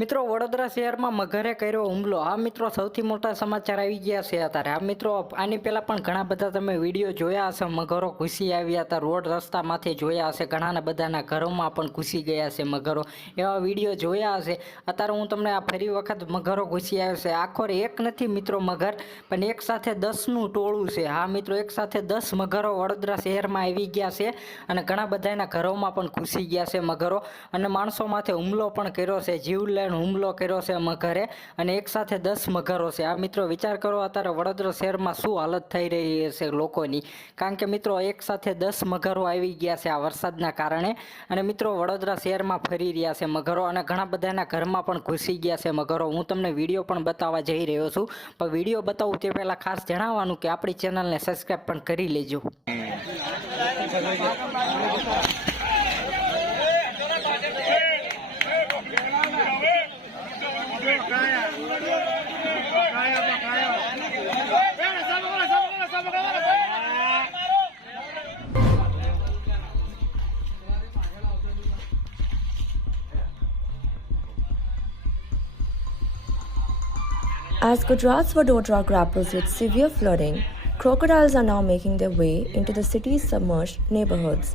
મિત્રો, વડોદરા શહેરમાં મગરે કર્યો હુમલો. આ મિત્રો, સૌથી મોટા સમાચાર આવી ગયા છે અત્યારે. આ મિત્રો, આની પહેલાં પણ ઘણા બધા તમે વીડિયો જોયા હશે. મગરો ઘૂસી આવ્યા હતા. રોડ રસ્તામાંથી જોયા હશે. ઘણાના બધાના ઘરોમાં પણ ઘૂસી ગયા છે મગરો એવા વીડિયો જોયા હશે. અત્યારે હું તમને આ ફરી વખત મગરો ઘૂસી આવ્યો છે. આખો એક નથી મિત્રો મગર પણ એક સાથે દસનું ટોળું છે. હા મિત્રો, એક સાથે દસ મગરો વડોદરા શહેરમાં આવી ગયા છે અને ઘણા બધાના ઘરોમાં પણ ઘૂસી ગયા છે મગરો અને માણસો માથે હુમલો પણ કર્યો છે. જીવલેણ હુમલો કર્યો છે મગરે અને એક સાથે દસ મગરો છે. આ મિત્રો વિચાર કરો, અત્યારે વડોદરા શહેરમાં શું હાલત થઈ રહી છે લોકોની? કારણ કે મિત્રો એક સાથે દસ મગરો આવી ગયા છે આ વરસાદના કારણે અને મિત્રો વડોદરા શહેરમાં ફરી રહ્યા છે મગરો અને ઘણા બધાના ઘરમાં પણ ઘૂસી ગયા છે મગરો હું તમને વીડિયો પણ બતાવવા જઈ રહ્યો છું, પણ વીડિયો બતાવું તે પહેલાં ખાસ જણાવવાનું કે આપણી ચેનલને સબસ્ક્રાઈબ પણ કરી લેજો. As Gujarat's Vadodara grapples with severe flooding, crocodiles are now making their way into the city's submerged neighborhoods.